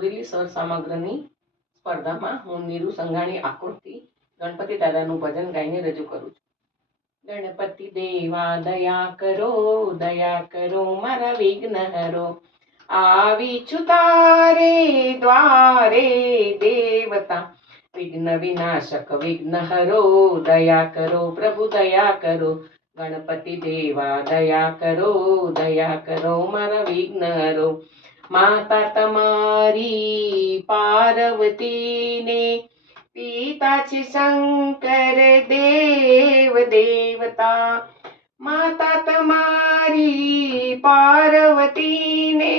સુરીલી sir સામગ્રીની સ્પર્ધામાં હું નીરુ સંઘાણી આકૃતિ ગણપતિ દાદાનું ભજન ગાઈને રજૂ કરું છું. ગણપતિ દેવા દયા કરો દયા કરો, મારા વિઘ્ન હરો. આવી છું તારે દ્વારે દેવતા. વિઘ્ન વિનાશક, વિઘ્ન હરો, દયા કરો, પ્રભુ દયા કરો. ગણપતિ દેવા દયા કરો દયા કરો, મારા વિઘ્ન હરો. માતા તમારી પાર્વતીને પિતા છે શંકર દેવ દેવતા માતા તમારી પાર્વતીને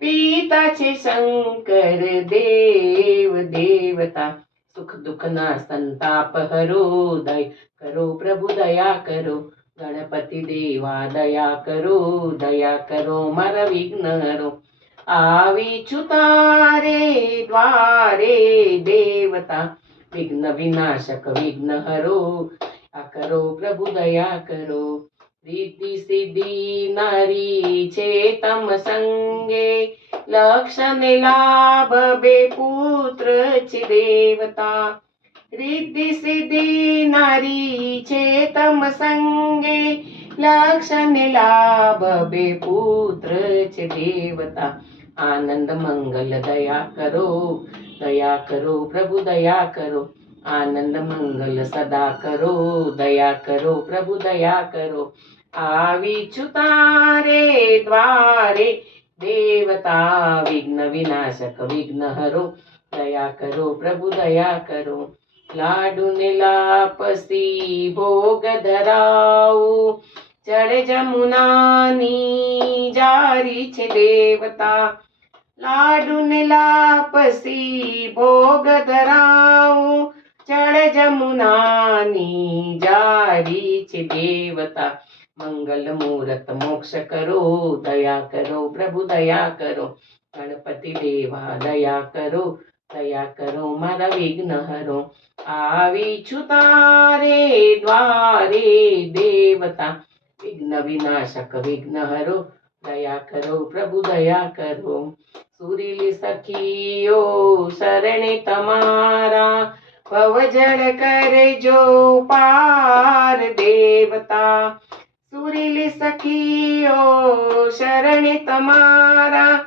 પિતા છે શંકર દેવ દેવતા સુખ દુઃખના સંતાપ હરો દય કરો પ્રભુ દયા કરો ગણપતિ દેવા દયા કરો દયા કરો મારા વિઘ્ન હરો આવી છું તારે દ્વારે દેવતા. વિઘ્ન વિનાશક વિઘ્ન હરો. આ કરો પ્રભુ દયા કરો. રીતિ સિદ્ધિ નારી છે તમ સંગે. લક્ષણ લાભ બે પુત્ર છે દેવતા. રીતિ સિદ્ધિ નારી છે તમ સંગે. લક્ષણ લાભ બે પુત્ર છે દેવતા. આનંદ મંગલ દયા કરો દયા કરો પ્રભુ દયા કરો આનંદ મંગલ સદા કરો દયા કરો પ્રભુ દયા કરો આવી છું તારે દ્વારે દેવતા વિઘ્ન વિનાશક વિઘ્ન હરો દયા કરો પ્રભુ દયા કરો લાડુ ને લાપસી ભોગ ધરાવું જળ જમુનાની જારી છે દેવતા લાડુ ને લાપસી ભોગ ધરાવું જળ જમુનાની જારી છે દેવતા મંગલ મૂરત મોક્ષ કરો દયા કરો પ્રભુ દયા કરો ગણપતિ દેવા દયા કરો દયા કરો મારા વિઘ્ન હરો આવી છું તારે દ્વારે દેવતા વિઘ્ન વિનાશક વિઘ્ન હરો દયા સુરીલી સખીઓ શરણે તમારા, ભવજળ કરજો પાર દેવતા. સુરીલી સખીઓ શરણે તમારા,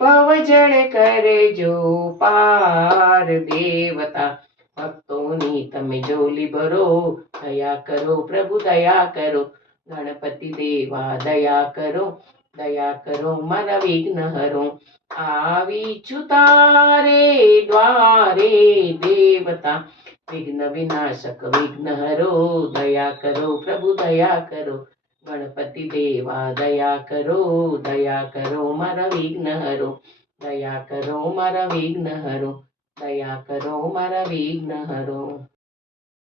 ભવજળ કરજો પાર દેવતા. ભક્તોની તમે જોલી ભરો, દયા કરો પ્રભુ, દયા કરો. ગણપતિ દેવા, દયા કરો. દયા કરો, મારા વિઘ્ન હરો. આવી છું તારે દ્વારે દેવતા. વિઘ્ન વિનાશક વિઘ્ન હરો, દયા કરો, પ્રભુ દયા કરો. ગણપતિ દેવા, દયા કરો દયા કરો, મારા વિઘ્ન હરો. દયા કરો, મારા વિઘ્ન હરો. દયા કરો, મારા વિઘ્ન હરો.